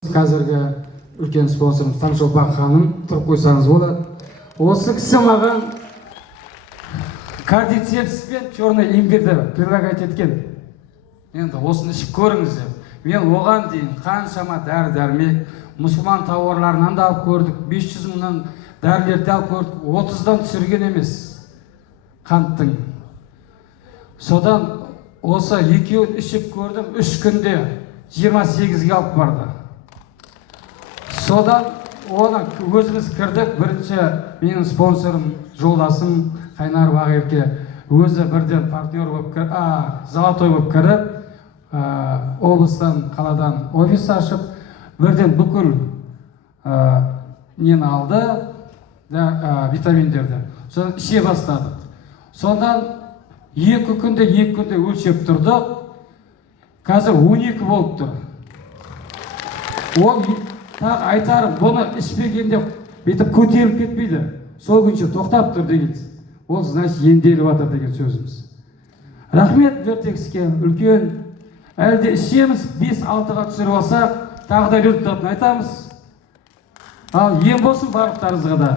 Қазіргі үлкен спонсорымыз Таңшолпан ханым, тұрып қойсаңыз болады. Осы кісі маған кардицепс пен черный имбирді предлагать еткен. Енді осыны ішіп көріңіздер. Мен оған дейін қаншама дәрі-дәрмек, мұсылман тауарларынан да алып көрдік, 500 мыңнан дәрілерді алып көрдік, 30-дан түсірген емес қанттың. Содан осы екеуін ішіп көрдім, 3 күнде 28-ге алып барды. Содан оны өзіміз кірдік, бірінші менің спонсорым, жолдасым Қайнар Бағерке өзі бірден партнер болып золотой болып кіріп, облыстан, қаладан офис ашып, бірден бүкіл нені алды, витаминдерді. Содан іше бастадық. Содан 2 күнде өлшеп тұрдық. Қазір 12 болып тұр. Ол тағы айтарым, бұны ішпегенде бетіп көтеріліп кетпейді. Сол күнше тоқтап тұр деген. Ол значит емделіп жатыр деген сөзіміз. Рахмет Вертекске, үлкен. Әлде ішеміз 5-6-ға түсіріп алсақ, тағы да результатын айтамыз. Ал ем болсын барлықтарыңызға да.